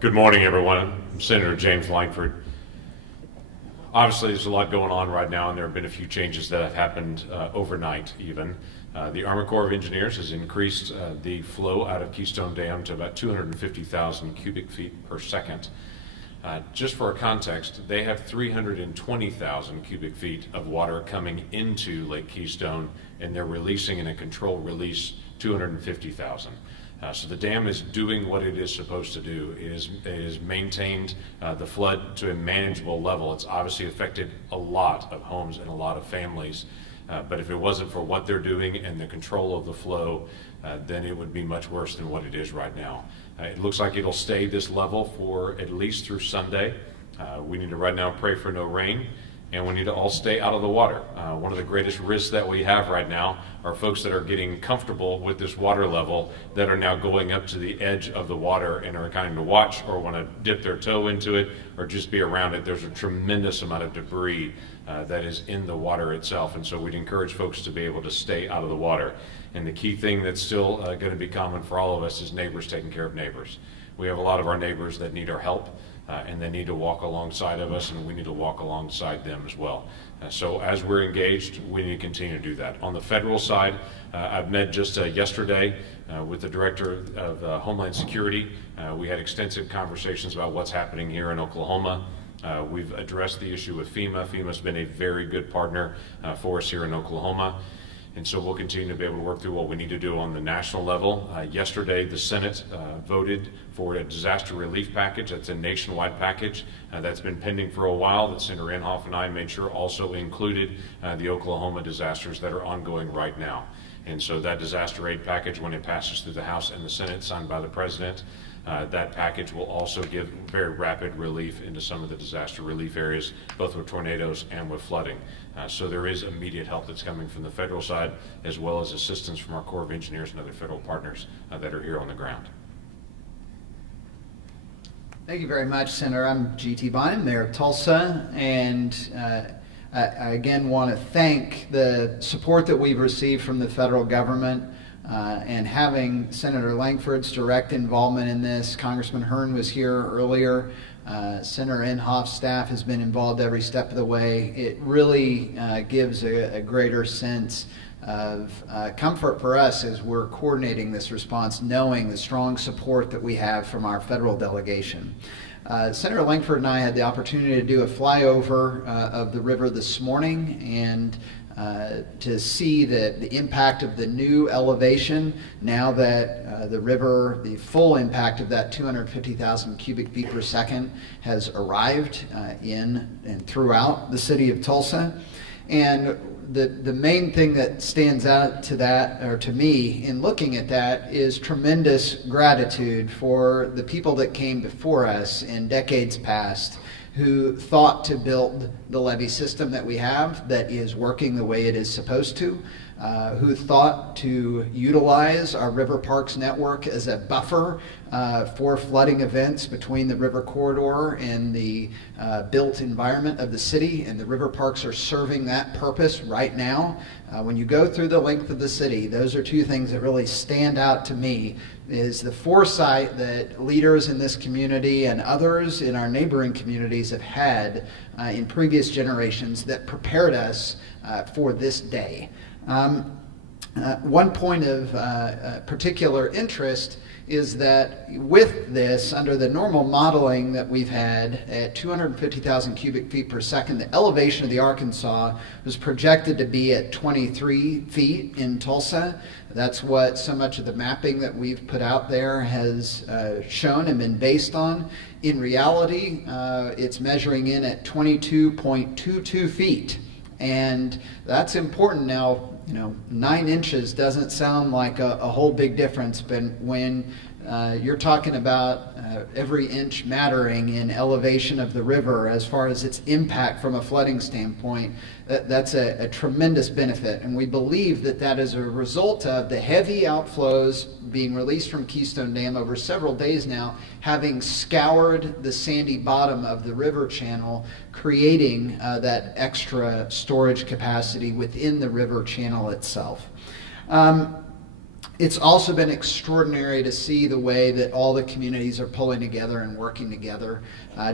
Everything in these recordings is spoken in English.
Good morning, everyone. I'm Senator James Lankford. Obviously, there's a lot going on right now, and there have been a few changes that have happened overnight even. The Army Corps of Engineers has increased the flow out of Keystone Dam to about 250,000 cubic feet per second. Just for a context, they have 320,000 cubic feet of water coming into Lake Keystone, and they're releasing in a controlled release 250,000. So the dam is doing what it is supposed to do. It is maintained the flood to a manageable level. It's obviously affected a lot of homes and a lot of families, but if it wasn't for what they're doing and the control of the flow, then it would be much worse than what it is right now. It looks like it'll stay this level for at least through Sunday. We need to right now pray for no rain, and we need to all stay out of the water. One of the greatest risks that we have right now are folks that are getting comfortable with this water level that are now going up to the edge of the water and are kind of watch or want to dip their toe into it or just be around it. There's a tremendous amount of debris that is in the water itself, and so we'd encourage folks to be able to stay out of the water. And the key thing that's still going to be common for all of us is neighbors taking care of neighbors. We have a lot of our neighbors that need our help. And they need to walk alongside of us, and we need to walk alongside them as well. So as we're engaged, we need to continue to do that. On the federal side, I've met just yesterday with the Director of Homeland Security. We had extensive conversations about what's happening here in Oklahoma. We've addressed the issue with FEMA. FEMA's been a very good partner for us here in Oklahoma. And so we'll continue to be able to work through what we need to do on the national level. Yesterday, the Senate voted for a disaster relief package. That's a nationwide package that's been pending for a while that Senator Inhofe and I made sure also included the Oklahoma disasters that are ongoing right now. And so that disaster aid package, when it passes through the House and the Senate, signed by the President, that package will also give very rapid relief into some of the disaster relief areas, both with tornadoes and with flooding. So there is immediate help that's coming from the federal side, as well as assistance from our Corps of Engineers and other federal partners that are here on the ground. Thank you very much, Senator. I'm G.T. Bynum, Mayor of Tulsa, and I again want to thank the support that we've received from the federal government. And having Senator Lankford's direct involvement in this. Congressman Hearn was here earlier. Senator Inhofe's staff has been involved every step of the way. It really gives a greater sense of comfort for us as we're coordinating this response, knowing the strong support that we have from our federal delegation. Senator Lankford and I had the opportunity to do a flyover of the river this morning, and to see the impact of the new elevation now that the river, the full impact of that 250,000 cubic feet per second has arrived in and throughout the city of Tulsa. And the main thing that stands out to that, or to me, in looking at that, is tremendous gratitude for the people that came before us in decades past, who thought to build the levee system that we have that is working the way it is supposed to, who thought to utilize our river parks network as a buffer for flooding events between the river corridor and the built environment of the city, and the river parks are serving that purpose right now. When you go through the length of the city, those are two things that really stand out to me, is the foresight that leaders in this community and others in our neighboring communities have had in previous generations that prepared us for this day. One point of particular interest is that with this, under the normal modeling that we've had at 250,000 cubic feet per second, the elevation of the Arkansas was projected to be at 23 feet in Tulsa. That's what so much of the mapping that we've put out there has shown and been based on. In reality, it's measuring in at 22.22 feet. And that's important. Now, 9 inches doesn't sound like a whole big difference, but when you're talking about every inch mattering in elevation of the river as far as its impact from a flooding standpoint, that's a tremendous benefit. And we believe that that is a result of the heavy outflows being released from Keystone Dam over several days now, having scoured the sandy bottom of the river channel, creating that extra storage capacity within the river channel itself. It's also been extraordinary to see the way that all the communities are pulling together and working together.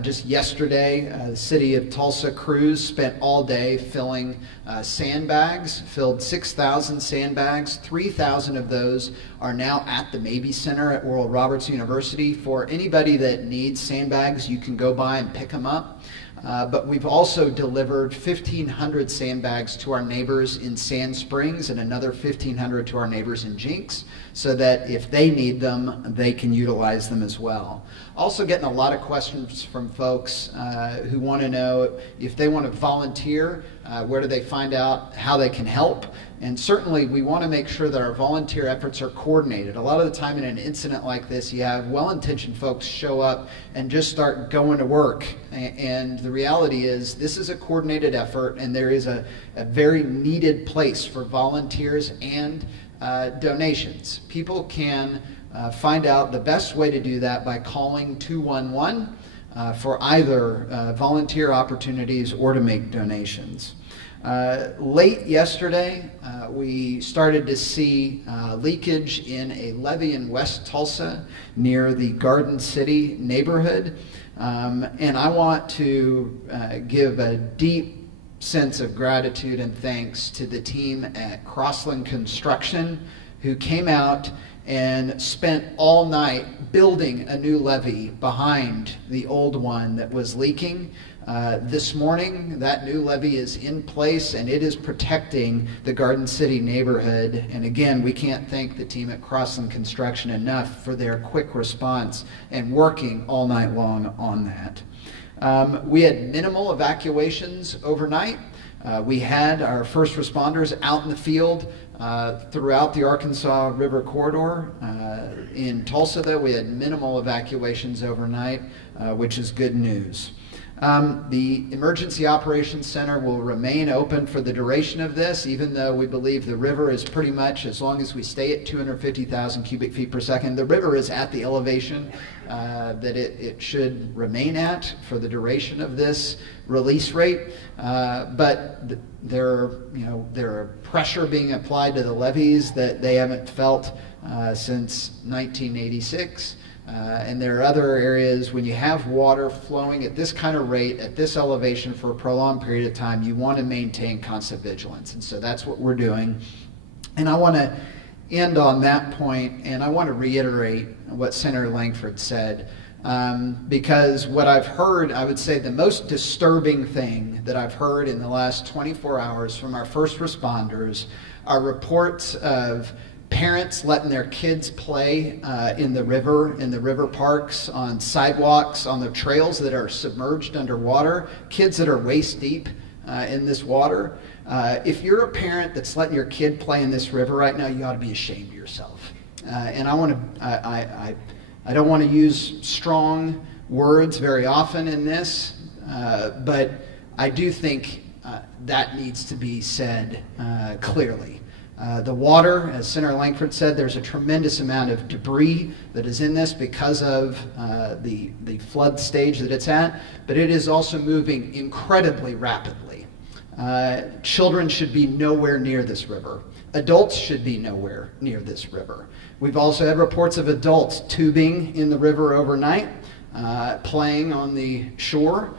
Just yesterday, the city of Tulsa crews spent all day filling sandbags, filled 6,000 sandbags. 3,000 of those are now at the Mabee Center at Oral Roberts University. For anybody that needs sandbags, you can go by and pick them up. But we've also delivered 1,500 sandbags to our neighbors in Sand Springs and another 1,500 to our neighbors in Jinx, so that if they need them, they can utilize them as well. Also getting a lot of questions from folks who want to know if they want to volunteer, where do they find out how they can help? And certainly we want to make sure that our volunteer efforts are coordinated. A lot of the time in an incident like this, you have well-intentioned folks show up and just start going to work. And the reality is this is a coordinated effort, and there is a very needed place for volunteers and donations. People can find out the best way to do that by calling 211 for either volunteer opportunities or to make donations. Late yesterday, we started to see leakage in a levee in West Tulsa near the Garden City neighborhood. And I want to give a deep sense of gratitude and thanks to the team at Crossland Construction, who came out and spent all night building a new levee behind the old one that was leaking. This morning, that new levee is in place and it is protecting the Garden City neighborhood. And again, we can't thank the team at Crossland Construction enough for their quick response and working all night long on that. We had minimal evacuations overnight. We had our first responders out in the field throughout the Arkansas River corridor. In Tulsa, though, we had minimal evacuations overnight, which is good news. The Emergency Operations Center will remain open for the duration of this, even though we believe the river is pretty much, as long as we stay at 250,000 cubic feet per second, the river is at the elevation that it should remain at for the duration of this release rate. But there are pressure being applied to the levees that they haven't felt since 1986. And there are other areas, when you have water flowing at this kind of rate, at this elevation for a prolonged period of time, you want to maintain constant vigilance. And so that's what we're doing. And I want to end on that point, and I want to reiterate what Senator Lankford said, because what I've heard, I would say the most disturbing thing that I've heard in the last 24 hours from our first responders are reports of parents letting their kids play in the river parks, on sidewalks, on the trails that are submerged underwater, kids that are waist deep in this water. If you're a parent that's letting your kid play in this river right now, you ought to be ashamed of yourself. And I don't want to use strong words very often in this, but I do think that needs to be said clearly. The water, as Senator Lankford said, there's a tremendous amount of debris that is in this because of the flood stage that it's at, but it is also moving incredibly rapidly. Children should be nowhere near this river. Adults should be nowhere near this river. We've also had reports of adults tubing in the river overnight, playing on the shore.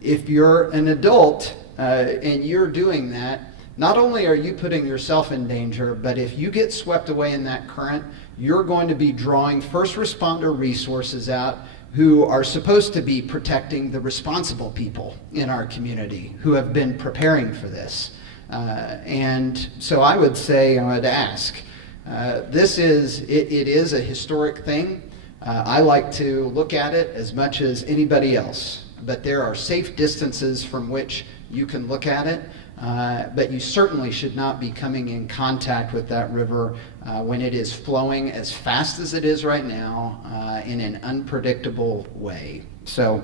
If you're an adult and you're doing that, not only are you putting yourself in danger, but if you get swept away in that current, you're going to be drawing first responder resources out who are supposed to be protecting the responsible people in our community who have been preparing for this. And so I would say, I would ask, it is a historic thing. I like to look at it as much as anybody else, but there are safe distances from which you can look at it. But you certainly should not be coming in contact with that river when it is flowing as fast as it is right now in an unpredictable way. So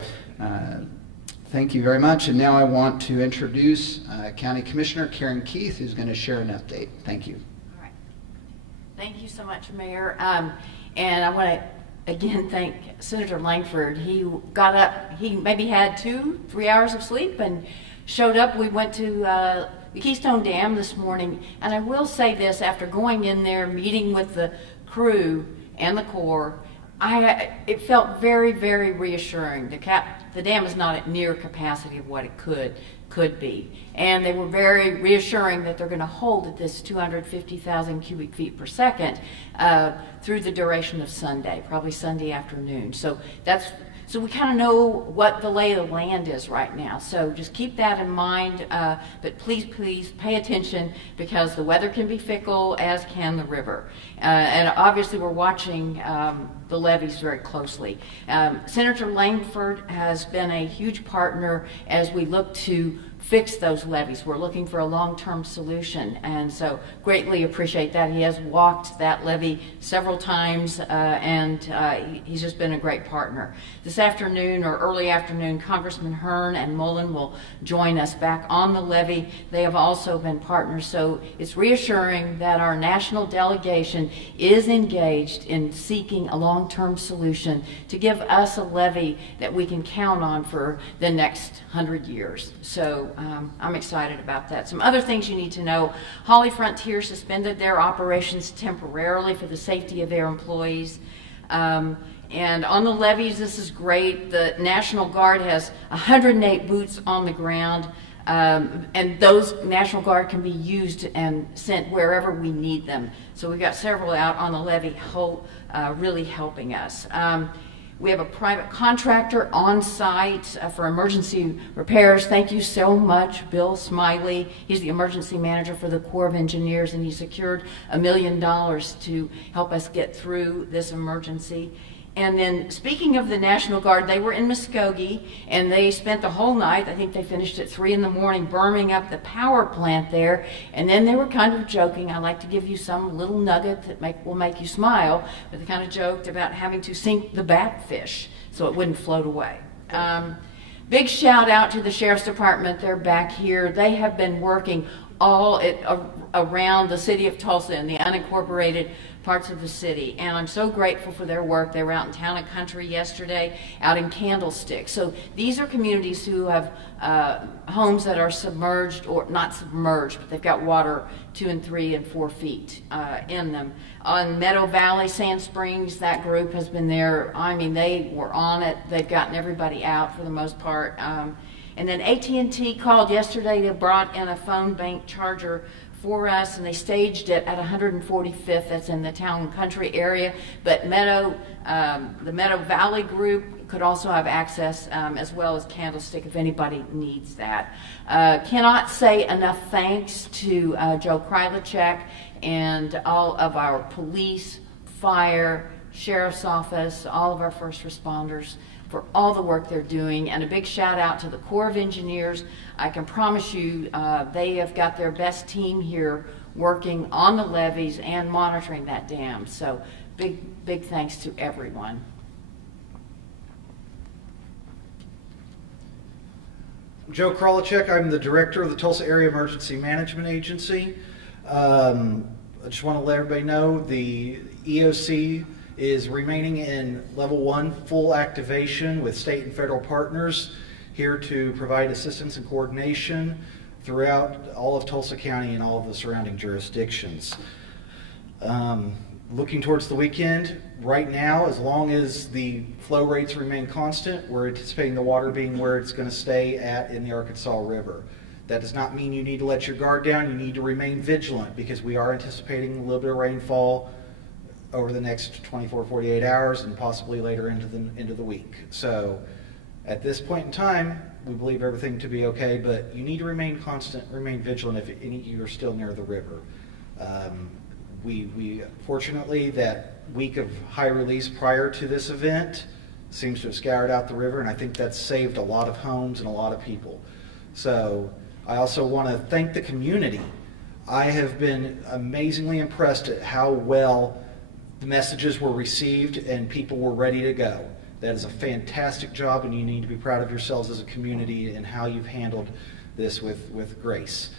thank you very much. And now I want to introduce County Commissioner Karen Keith, who's going to share an update. Thank you. All right. Thank you so much, Mayor. And I want to again thank Senator Lankford. He got up, he maybe had 2-3 hours of sleep and showed up. We went to the the Keystone Dam this morning, and I will say this, after going in there, meeting with the crew and the Corps, it felt very, very reassuring. The dam is not at near capacity of what it could be. And they were very reassuring that they're going to hold at this 250,000 cubic feet per second through the duration of Sunday, probably Sunday afternoon. So we kind of know what the lay of the land is right now. So just keep that in mind, but please pay attention, because the weather can be fickle, as can the river. And obviously we're watching the levees very closely. Senator Lankford has been a huge partner as we look to fix those levees. We're looking for a long-term solution, and so greatly appreciate that. He has walked that levee several times, and he's just been a great partner. This afternoon, or early afternoon, Congressman Hearn and Mullen will join us back on the levee. They have also been partners, so it's reassuring that our national delegation is engaged in seeking a long-term solution to give us a levee that we can count on for the next 100 years. So I'm excited about that. Some other things you need to know: Holly Frontier suspended their operations temporarily for the safety of their employees. And on the levees, this is great. The National Guard has 108 boots on the ground, and those National Guard can be used and sent wherever we need them. So we've got several out on the levee really helping us. We have a private contractor on site for emergency repairs. Thank you so much, Bill Smiley. He's the emergency manager for the Corps of Engineers, and he secured $1 million to help us get through this emergency. And then, speaking of the National Guard, they were in Muskogee, and they spent the whole night, I think they finished at 3 in the morning, burning up the power plant there. And then they were kind of joking. I like to give you some little nugget that will make you smile, but they kind of joked about having to sink the batfish so it wouldn't float away. Big shout out to the Sheriff's Department. They're back here. They have been working around the city of Tulsa and the unincorporated parts of the city, and I'm so grateful for their work. They were out in Town and Country yesterday, out in Candlestick. So these are communities who have homes that are submerged, or not submerged, but they've got water 2 and 3 and 4 feet in them. On Meadow Valley, Sand Springs, that group has been there. I mean, they were on it. They've gotten everybody out for the most part. And then AT&T called yesterday. They brought in a phone bank charger for us, and they staged it at 145th. That's in the Town and Country area. But the Meadow Valley group could also have access, as well as Candlestick, if anybody needs that. Cannot say enough thanks to Joe Krylacek and all of our police, fire, sheriff's office, all of our first responders, for all the work they're doing, and a big shout out to the Corps of Engineers. I can promise you they have got their best team here working on the levees and monitoring that dam. So big thanks to everyone. Joe Krolacek. I'm the director of the Tulsa Area Emergency Management Agency. I just want to let everybody know the EOC is remaining in level 1 full activation with state and federal partners here to provide assistance and coordination throughout all of Tulsa County and all of the surrounding jurisdictions. Looking towards the weekend, right now, as long as the flow rates remain constant, we're anticipating the water being where it's going to stay at in the Arkansas River. That does not mean you need to let your guard down. You need to remain vigilant, because we are anticipating a little bit of rainfall over the next 24, 48 hours and possibly later into the week. So at this point in time, we believe everything to be okay, but you need to remain constant, remain vigilant if any of you are still near the river. We fortunately, that week of high release prior to this event seems to have scoured out the river, and I think that's saved a lot of homes and a lot of people. So I also want to thank the community. I have been amazingly impressed at how well the messages were received and people were ready to go. That is a fantastic job, and you need to be proud of yourselves as a community and how you've handled this with grace.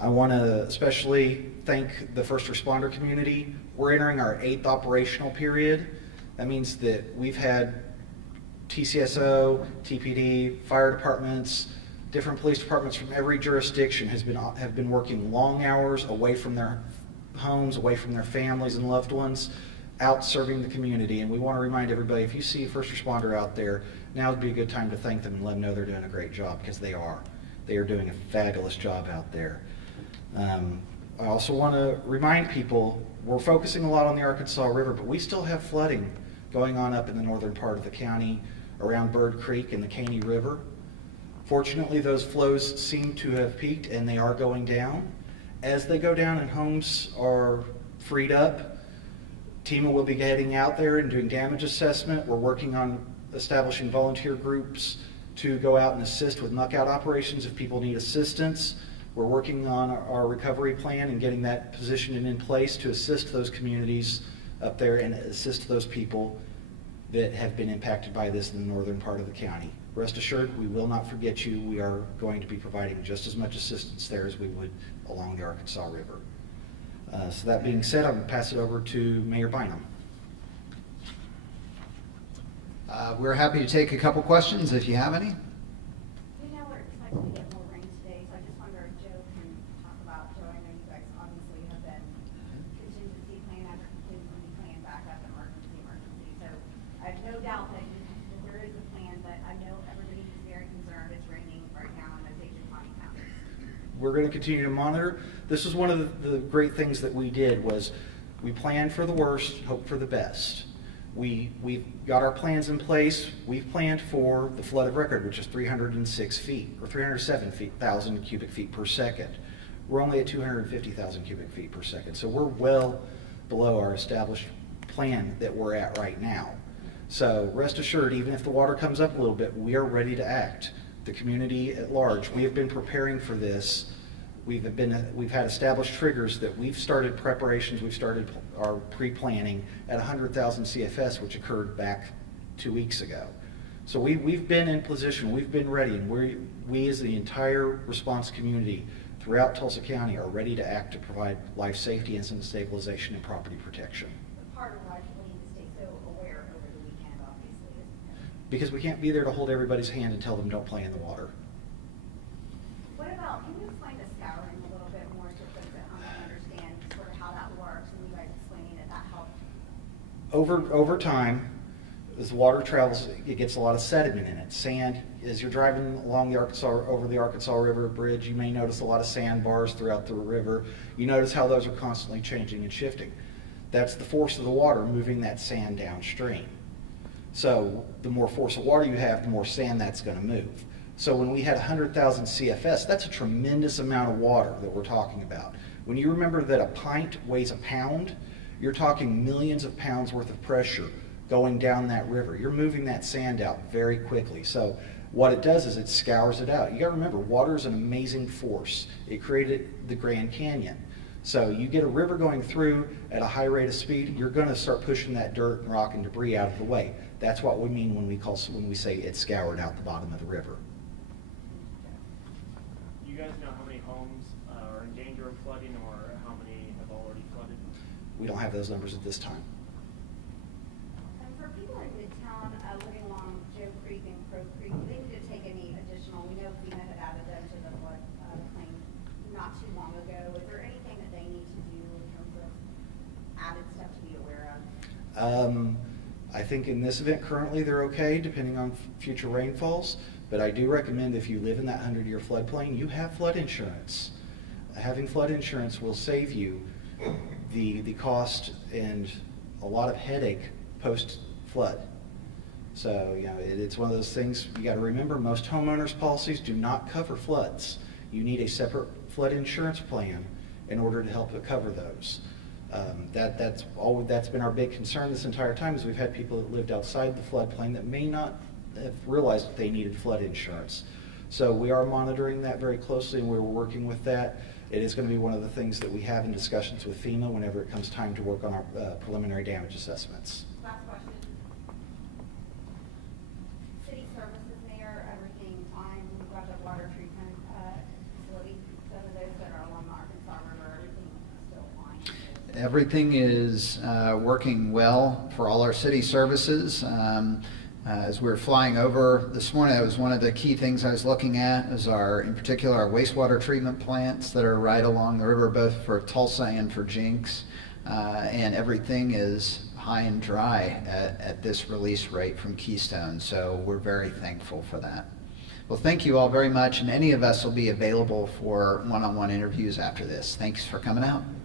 I want to especially thank the first responder community. We're entering our 8th operational period. That means that we've had TCSO, TPD, fire departments, Different police departments from every jurisdiction have been working long hours away from their homes, away from their families and loved ones, out serving the community. And we want to remind everybody, if you see a first responder out there, now would be a good time to thank them and let them know they're doing a great job, because they are. They are doing a fabulous job out there. I also want to remind people, we're focusing a lot on the Arkansas River, but we still have flooding going on up in the northern part of the county around Bird Creek and the Caney River. Fortunately, those flows seem to have peaked, and they are going down. As they go down and homes are freed up, TEMA will be heading out there and doing damage assessment. We're working on establishing volunteer groups to go out and assist with muck-out operations if people need assistance. We're working on our recovery plan and getting that positioned and in place to assist those communities up there and assist those people that have been impacted by this in the northern part of the county. Rest assured, we will not forget you. We are going to be providing just as much assistance there as we would along the Arkansas River. So that being said, I'm going to pass it over to Mayor Bynum. We're happy to take a couple questions if you have any. We know we're expected to get more rain today, so I just wonder if Joe can talk about, Joe, I know you guys obviously have been contingency plan after contingency plan, backup, emergency. So I have no doubt that there is a plan, but I know everybody is very concerned. It's raining right now in Osage County counties. We're going to continue to monitor. This is one of the great things that we did, was we planned for the worst, hope for the best. We've got our plans in place. We've planned for the flood of record, which is 306 feet, or 307,000 cubic feet per second. We're only at 250,000 cubic feet per second. So we're well below our established plan that we're at right now. So rest assured, even if the water comes up a little bit, we are ready to act. The community at large, we have been preparing for this. We've had established triggers that we've started preparations, we've started our pre-planning at 100,000 CFS, which occurred back 2 weeks ago. So we've been in position, we've been ready, and we as the entire response community throughout Tulsa County are ready to act to provide life safety, incident stabilization, and property protection. But part of why people need to stay so aware over the weekend, obviously, is Because we can't be there to hold everybody's hand and tell them don't play in the water. what about, can you explain the scouring a little bit more so folks at home can understand sort of how that works, and you guys explaining it, that helps? Over time, as the water travels, it gets a lot of sediment in it. Sand, as you're driving along over the Arkansas River Bridge, you may notice a lot of sandbars throughout the river. You notice how those are constantly changing and shifting. That's the force of the water moving that sand downstream. So the more force of water you have, the more sand that's going to move. So when we had 100,000 CFS, that's a tremendous amount of water that we're talking about. When you remember that a pint weighs a pound, you're talking millions of pounds worth of pressure going down that river. You're moving that sand out very quickly. So what it does is it scours it out. You got to remember, water is an amazing force. It created the Grand Canyon. So you get a river going through at a high rate of speed, you're going to start pushing that dirt and rock and debris out of the way. That's what we mean when we say it scoured out the bottom of the river. Do you guys know how many homes are in danger of flooding, or how many have already flooded? We don't have those numbers at this time. And for people in Midtown living along Joe Creek and Crow Creek, do they need to take any additional, we know FEMA had added them to the flood plain not too long ago. Is there anything that they need to do in terms of added stuff to be aware of? I think in this event currently they're okay depending on future rainfalls, but I do recommend if you live in that 100-year floodplain, you have flood insurance. Having flood insurance will save you the cost and a lot of headache post-flood. So, you know, it's one of those things you got to remember, most homeowners' policies do not cover floods. You need a separate flood insurance plan in order to help cover those. That's been our big concern this entire time, is we've had people that lived outside the floodplain that may not have realized that they needed flood insurance. So we are monitoring that very closely, and we're working with that. It is going to be one of the things that we have in discussions with FEMA whenever it comes time to work on our preliminary damage assessments. Last question. City services, Mayor, everything fine? We've got the water treatment facility, some of those that are along the Arkansas River, everything is still fine? Everything is working well for all our city services. As we were flying over this morning, that was one of the key things I was looking at, is in particular, our wastewater treatment plants that are right along the river, both for Tulsa and for Jinx. And everything is high and dry at this release rate from Keystone, so we're very thankful for that. Well, thank you all very much, and any of us will be available for one-on-one interviews after this. Thanks for coming out.